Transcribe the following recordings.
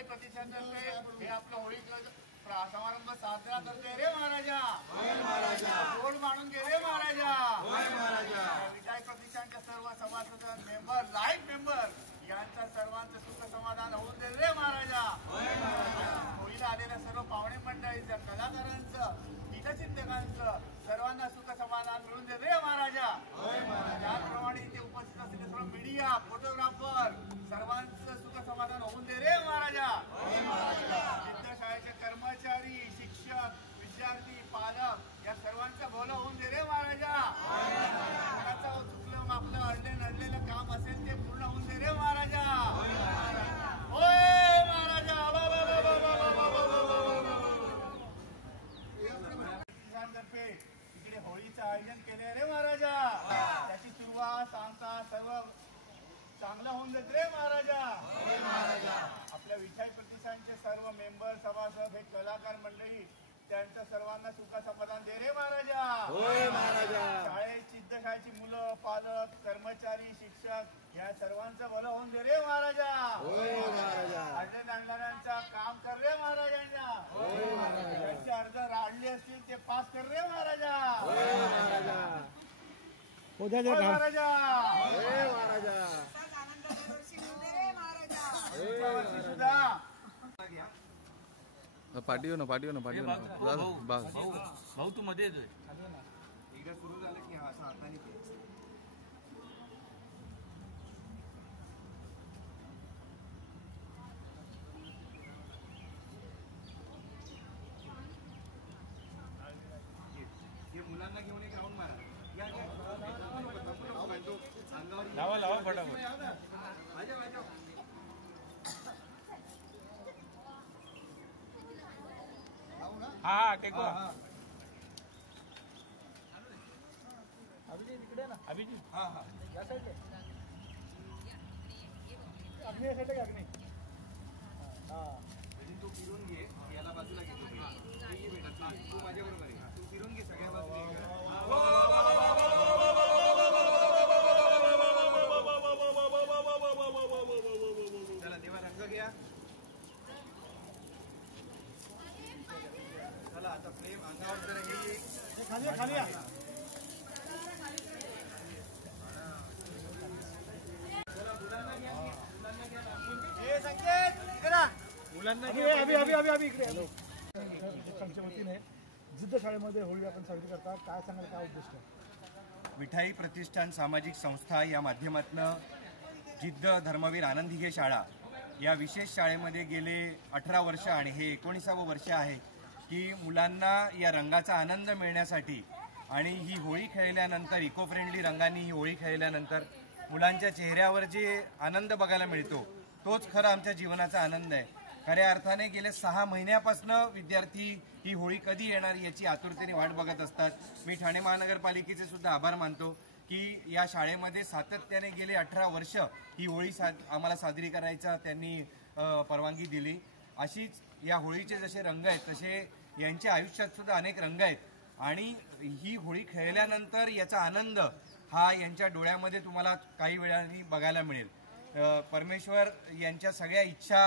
विठाई प्रतिष्ठानतर्फे हे आपलं होळी समारंभ साजरा करते रे महाराजा. गोड मानून घे रे महाराजा. विठाई प्रतिष्ठानच्या सर्व सभासद मेंबर लाईफ मेंबर यांचं सर्वांचं सुख समाधान होऊन दे रे महाराजा. होळीला आलेल्या सर्व पाहुणे मंडळीचं कलाकारांचं हितचिंतकांचं सर्वांना सुख समाधान मिळून दे रे महाराजा. त्याचप्रमाणे इथे उपस्थित असलेले सर्व मीडिया फोटोग्राफर सर्वांचं सुख समाधान होऊन दे रे महाराजा. जिद्द शाळेचे कर्मचारी शिक्षक विद्यार्थी पालक या सर्वांचं भलं होऊन दे रे महाराजा. चुकलं आपलं अडले नडलेलं काम असेल ते पूर्ण होऊन दे रे महाराजा. होय महाराजा. इकडे होळीचं आयोजन केले रे महाराजा. त्याची सुरुवात सांगता सर्व चांगलं होऊन देत रे महाराजा. आपल्या विठाई प्रतिष्ठानचे सर्व मेंबर सभासद हे कलाकार मंडळी त्यांचं सर्वांना सुख समाधान दे रे महाराजा. शाळेची मुलं पालक कर्मचारी शिक्षक या सर्वांचं भलं होऊन दे रे महाराजा. अर्ज नांगणाऱ्यांचा काम कर रे महाराजांना. त्यांचे अर्ज राडले असतील ते पास कर रे महाराजा. पाठीव ना भाऊ तू मध्ये येतोय. एकदा सुरू झालं की असं हाताने मुलांना घेऊन एक राऊंड मारा. लावा फटाफट. हा टेको. अभिजित हा तू फिरून घे. याला बाजूला घेतो बेटा. तू माझ्या बरोबर आहे. तू फिरून घे सगळ्या बाजूला. चला देवा रंग घ्या. चला आता प्रेम अंगावर जरा हे खाली वतीने जिद्द शाळेमध्ये होळी आपण साजरी करतात. काय सांगाल, काय उद्दिष्ट? विठाई प्रतिष्ठान सामाजिक संस्था या माध्यमातून जिद्द धर्मवीर आनंद हिगे शाळा या विशेष शाळेमध्ये गेले 18 वर्ष आणि हे 19वे वर्ष आहे की मुलांना या रंगाचा आनंद मिळण्यासाठी आणि ही होळी खेळल्यानंतर इको फ्रेंडली रंगांनी ही होळी खेळल्यानंतर मुलांच्या चेहऱ्यावर जे आनंद बघायला मिळतो तोच खरा आमच्या जीवनाचा आनंद आहे. खऱ्या अर्थाने गेले 6 महिन्यापासून विद्यार्थी ही होळी कधी येणार याची आतुरतेने वाट बघत असतात. मी ठाणे महानगरपालिकेचे सुद्धा आभार मानतो की या शाळेमध्ये सातत्याने गेले 18 वर्ष ही होळी आम्हाला साजरी करायचा त्यांनी परवानगी दिली. अशीच या होळीचे जसे रंग आहेत तसे यांच्या आयुष्यात सुद्धा अनेक रंग आहेत आणि ही होळी खेळल्यानंतर याचा आनंद हा यांच्या डोळ्यामध्ये तुम्हाला काही वेळाने बघायला मिळेल. परमेश्वर यांच्या सगळ्या इच्छा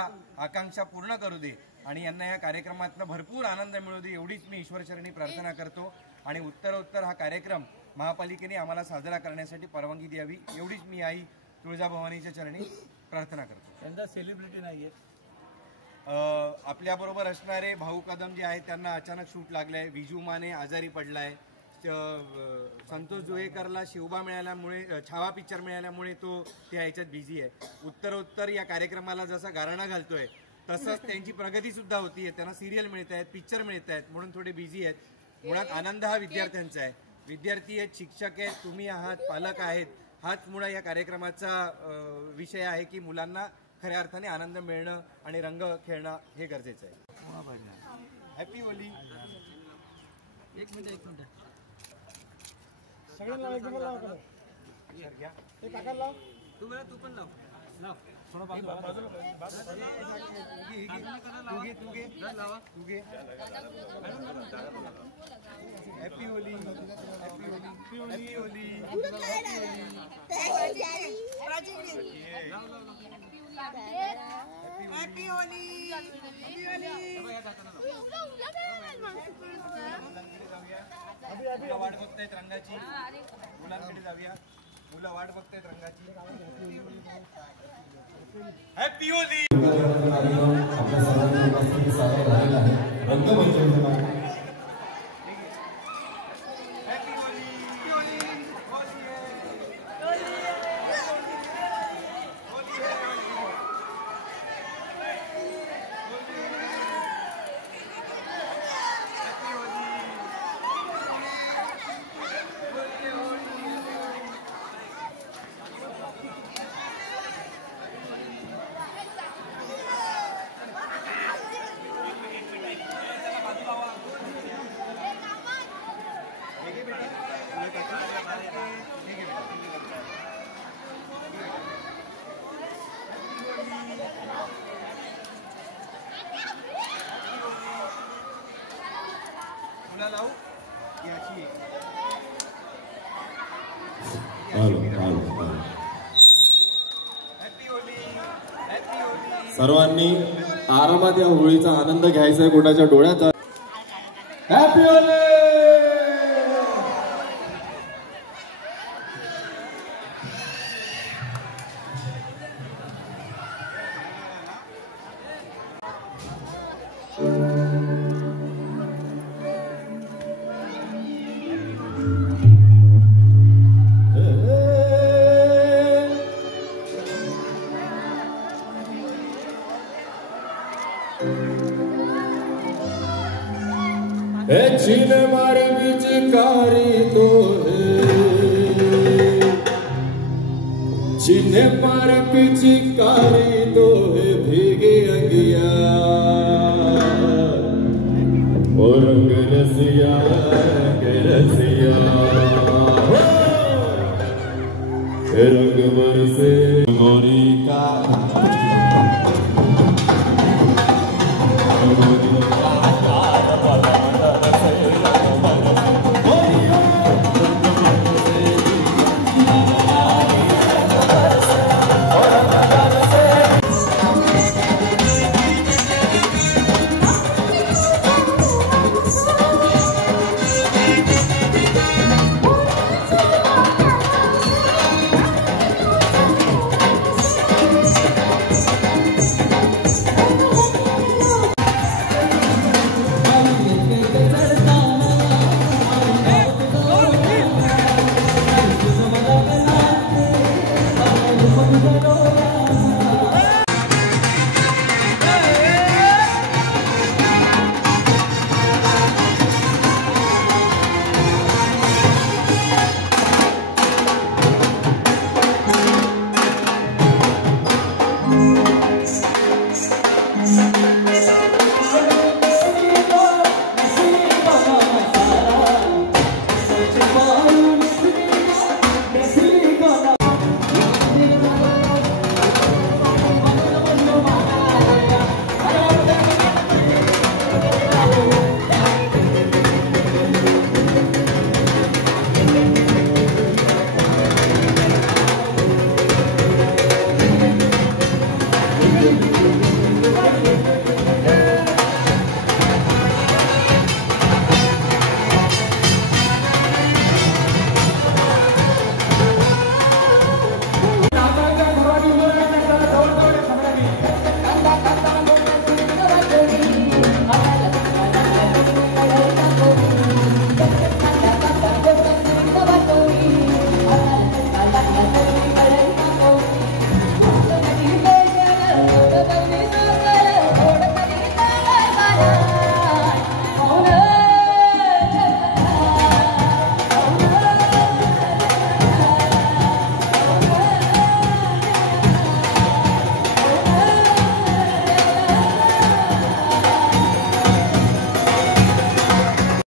आकांक्षा पूर्ण करू दे आणि यांना या कार्यक्रमातनं भरपूर आनंद मिळू दे एवढीच मी ईश्वरचरणी प्रार्थना करतो. आणि उत्तरोत्तर हा कार्यक्रम महापालिकेने आम्हाला साजरा करण्यासाठी परवानगी द्यावी एवढीच मी आई तुळजाभवानीच्या चरणी प्रार्थना करतो. यंदा सेलिब्रिटी नाही आहेत. आपल्याबरोबर असणारे भाऊ कदम जे आहेत त्यांना अचानक शूट लागलाय. विजू माने आजारी पडलाय. संतोष जोहेकरला शिवबा मिळाल्यामुळे छावा पिक्चर मिळाल्यामुळे तो त्या याच्यात बिझी आहे. उत्तरोत्तर या कार्यक्रमाला जसा गारणा घालतोय तसंच त्यांची प्रगती सुद्धा होतीये. त्यांना सिरियल मिळत आहेत पिक्चर मिळत आहेत म्हणून थोडे बिझी आहेत. मुळात आनंद हा विद्यार्थ्यांचा आहे. विद्यार्थी आहेत शिक्षक आहेत तुम्ही आहात पालक आहेत. हाच मुळात या कार्यक्रमाचा विषय आहे की मुलांना खऱ्या अर्थाने आनंद मिळणं आणि रंग खेळणं हे गरजेचं आहे. Happy Holy. एक मिनिट सगळ्यांना एकदम लाव करा. हे काका लाव. तू पण लाव. Happy Holy. Happy Holy. Happy happy Holy happy Holy मुलं वाट बघतायत रंगाची. मुलांकडे जाऊया. मुलं वाट बघतायत रंगाची. Happy Holy. आपल्या सर्वांच्या उपस्थिती सादर झालेला आहे रंगपंचमीचा हॅपी होली. होली तुला लावू याची हॅपी होली. Happy Holy. सर्वांनी आरामात या होळीचा आनंद घ्यायचा आहे कोणाच्या डोळ्यात हॅपी होली. चीन मारे बिचकारी तो है चीन मारे पिचकारी तो है भीगे अंगिया और रंग रसिया के रसिया रंग बरसे गोरी का